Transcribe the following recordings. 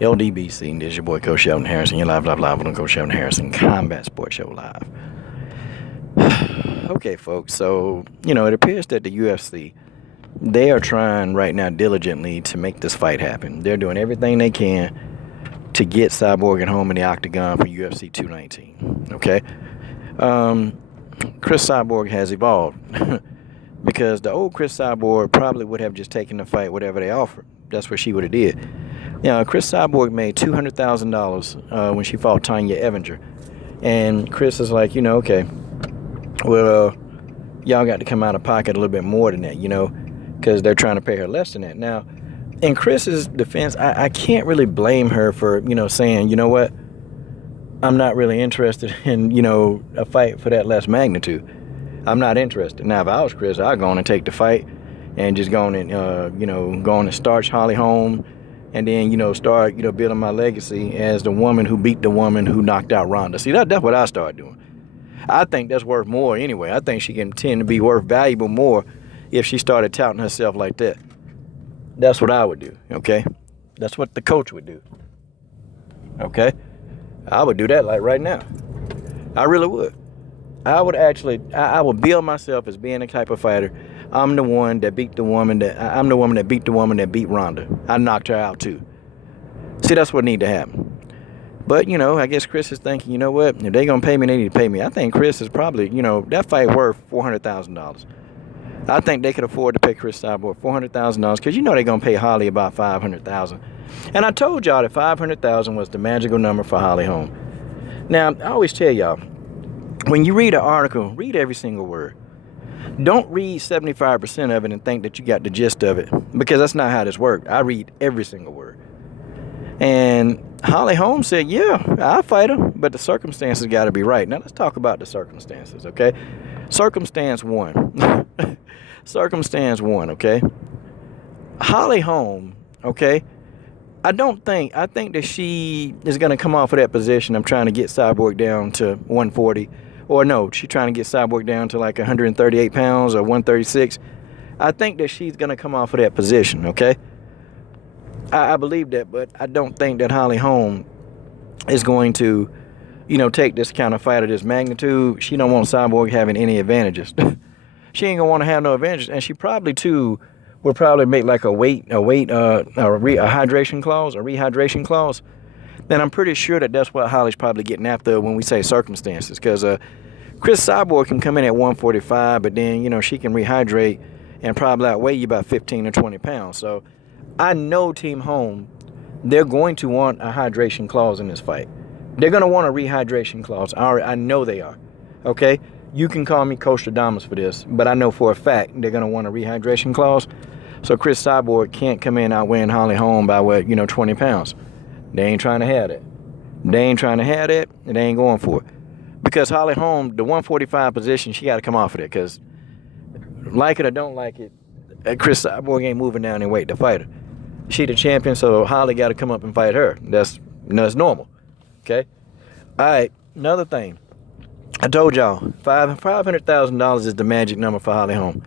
LDBC, this is your boy Coach Shelton Harrison. You're live on Coach Shelton Harrison Combat Sports Show Live. Okay, folks, so, it appears that the UFC, they are trying right now diligently to make this fight happen. They're doing everything they can to get Cyborg at home in the octagon for UFC 219, okay? Cris Cyborg has evolved because the old Cris Cyborg probably would have just taken the fight whatever they offered. That's what she would have did. Cris Cyborg made $200,000 when she fought Tanya Evinger. And Cris is like, okay, well, y'all got to come out of pocket a little bit more than that, because they're trying to pay her less than that. Now, in Chris's defense, I can't really blame her for, saying, you know what, I'm not really interested in, a fight for that less magnitude. I'm not interested. Now, if I was Cris, I'd go on and take the fight and just go on and, go on and starch Holly Holm and then, start, building my legacy as the woman who beat the woman who knocked out Ronda. See, that's what I started doing. I think that's worth more anyway. I think she can tend to be worth valuable more if she started touting herself like that. That's what I would do, okay? That's what the coach would do, okay? I would do that like right now. I really would. I would build myself as being the type of fighter. I'm the one that beat the woman that beat the woman that beat Ronda. I knocked her out too. See, that's what need to happen. But, I guess Cris is thinking, you know what, if they're going to pay me, they need to pay me. I think Cris is probably, that fight worth $400,000. I think they could afford to pay Cris Cyborg $400,000 because they're going to pay Holly about $500,000. And I told y'all that $500,000 was the magical number for Holly Holm. Now, I always tell y'all, when you read an article, read every single word. Don't read 75% of it and think that you got the gist of it, because that's not how this works. I read every single word. And Holly Holm said, yeah, I'll fight her, but the circumstances got to be right. Now, let's talk about the circumstances, okay? Circumstance one. Circumstance one, okay? Holly Holm, okay? I think that she is going to come off of that position. I'm trying to get Cyborg down to 140. Or no, she's trying to get Cyborg down to like 138 pounds or 136. I think that she's going to come off of that position, okay? I believe that, but I don't think that Holly Holm is going to, take this kind of fight of this magnitude. She don't want Cyborg having any advantages. She ain't going to want to have no advantages. And she probably, too, will probably make like a hydration clause, a rehydration clause. Then I'm pretty sure that that's what Holly's probably getting after when we say circumstances. Because Cris Cyborg can come in at 145, but then, she can rehydrate and probably outweigh you about 15 or 20 pounds. So I know Team Holm, they're going to want a hydration clause in this fight. They're going to want a rehydration clause. I know they are. Okay? You can call me Coach Adamas for this, but I know for a fact they're going to want a rehydration clause. So Cris Cyborg can't come in outweighing Holly Holm by 20 pounds. They ain't trying to have that. They ain't trying to have that, and they ain't going for it. Because Holly Holm, the 145 position, she got to come off of it. Because like it or don't like it, Cris Cyborg ain't moving down in weight to fight her. She the champion, so Holly got to come up and fight her. That's normal. Okay? All right, another thing. I told y'all, $500,000 is the magic number for Holly Holm.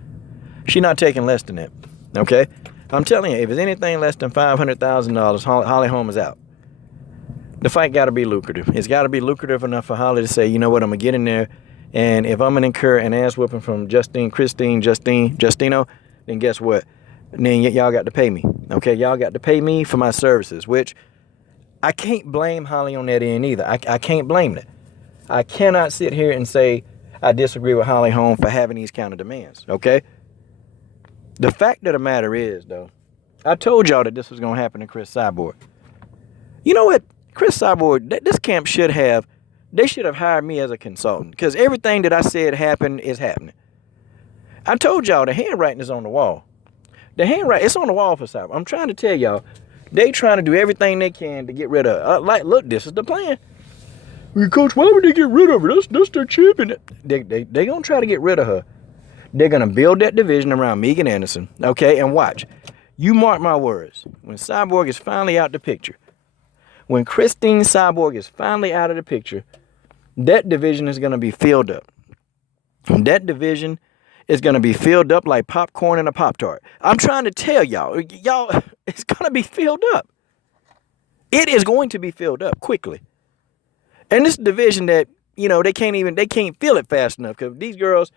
She not taking less than that. Okay? I'm telling you, if it's anything less than $500,000, Holly Holm is out. The fight got to be lucrative. It's got to be lucrative enough for Holly to say, you know what, I'm going to get in there, and if I'm going to incur an ass whooping from Justino, then guess what? Then y'all got to pay me. Okay, y'all got to pay me for my services, which I can't blame Holly on that end either. I can't blame that. I cannot sit here and say I disagree with Holly Holm for having these kind of demands, okay? The fact of the matter is, though, I told y'all that this was going to happen to Cris Cyborg. You know what? Cris Cyborg, this camp should have hired me as a consultant, because everything that I said happened is happening. I told y'all the handwriting is on the wall. The handwriting, it's on the wall for Cyborg. I'm trying to tell y'all, they trying to do everything they can to get rid of her. Look, this is the plan. Coach, why would they get rid of her? That's their champion. They going to try to get rid of her. They're going to build that division around Megan Anderson, okay? And watch. You mark my words. When Cyborg is finally out the picture, when Christine Cyborg is finally out of the picture, that division is going to be filled up. That division is going to be filled up like popcorn in a Pop-Tart. I'm trying to tell y'all, it's going to be filled up. It is going to be filled up quickly. And this division that, they can't fill it fast enough because these girls,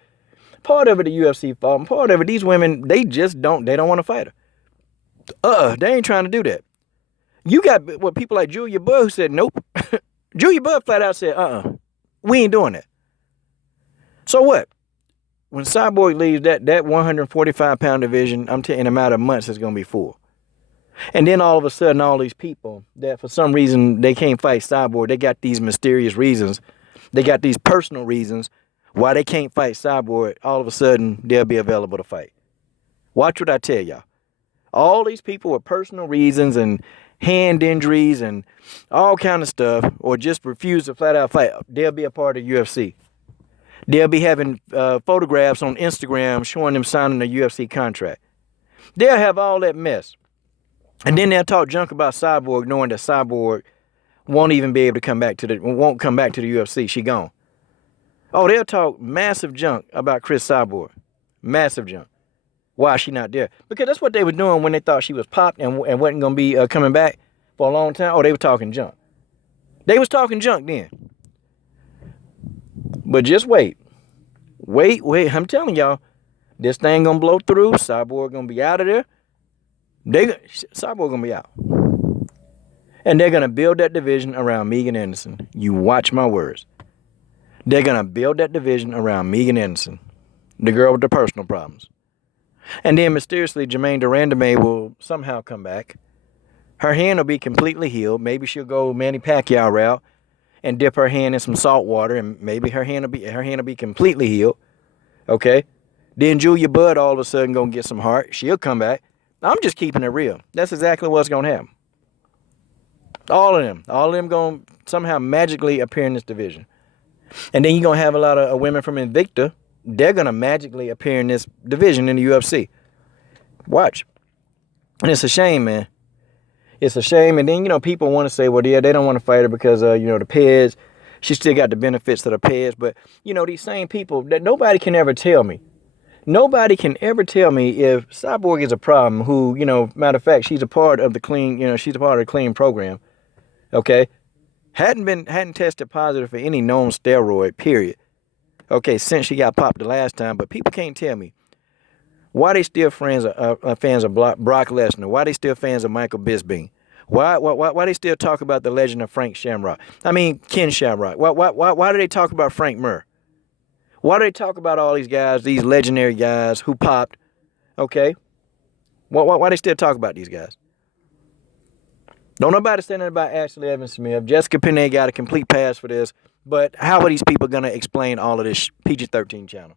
part of it the UFC fault, and part of it these women, they don't want to fight her. They ain't trying to do that. You got people like Julia Budd who said nope. Julia Budd flat out said, we ain't doing that. So what? When Cyborg leaves, that 145-pound division, I'm telling you, in a matter of months, it's going to be full. And then all of a sudden, all these people that for some reason they can't fight Cyborg, they got these mysterious reasons. They got these personal reasons why they can't fight Cyborg. All of a sudden, they'll be available to fight. Watch what I tell y'all. All these people with personal reasons and hand injuries and all kind of stuff, or just refuse to flat out fight, they'll be a part of UFC. They'll be having photographs on Instagram showing them signing a UFC contract. They'll have all that mess. And then they'll talk junk about Cyborg, knowing that Cyborg won't even be able to come back to the UFC. She gone. Oh, they'll talk massive junk about Cris Cyborg. Massive junk. Why is she not there? Because that's what they were doing when they thought she was popped and wasn't going to be coming back for a long time. Oh, they were talking junk. They was talking junk then. But just wait. Wait. I'm telling y'all, this thing going to blow through. Cyborg going to be out of there. Cyborg going to be out. And they're going to build that division around Megan Anderson. You watch my words. They're going to build that division around Megan Anderson, the girl with the personal problems. And then mysteriously, Jermaine Durandame will somehow come back. Her hand will be completely healed. Maybe she'll go Manny Pacquiao route and dip her hand in some salt water, and maybe her hand will be completely healed. Okay? Then Julia Budd all of a sudden gonna get some heart. She'll come back. I'm just keeping it real. That's exactly what's gonna happen. All of them gonna somehow magically appear in this division. And then you're gonna have a lot of women from Invicta. They're gonna magically appear in this division in the UFC. Watch. And it's a shame, man. It's a shame. And then, people want to say, well, yeah, they don't want to fight her because, the PEDS. She still got the benefits of the PEDS. But, these same people, that nobody can ever tell me. Nobody can ever tell me if Cyborg is a problem who, matter of fact, she's a part of the clean, she's a part of the clean program. Okay? Hadn't tested positive for any known steroid, period. Okay, since she got popped the last time. But people can't tell me why they still fans of Brock Lesnar. Why they still fans of Michael Bisping. Why they still talk about the legend of Ken Shamrock. Why do they talk about Frank Mir? Why do they talk about all these guys, these legendary guys who popped? Okay? Why they still talk about these guys? Don't nobody say nothing about Ashley Evans Smith. Jessica Penne got a complete pass for this. But how are these people going to explain all of this PG-13 channel?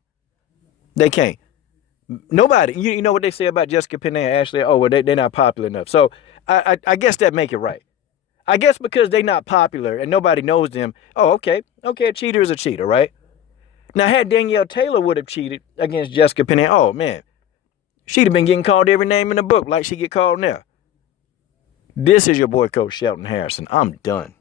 They can't. Nobody. You know what they say about Jessica Penne and Ashley? Oh, well, they're not popular enough. So I guess that make it right. I guess because they're not popular and nobody knows them. Oh, okay. Okay, a cheater is a cheater, right? Now, had Danielle Taylor would have cheated against Jessica Penne, oh, man, she'd have been getting called every name in the book like she get called now. This is your boy, Coach Shelton Harrison. I'm done.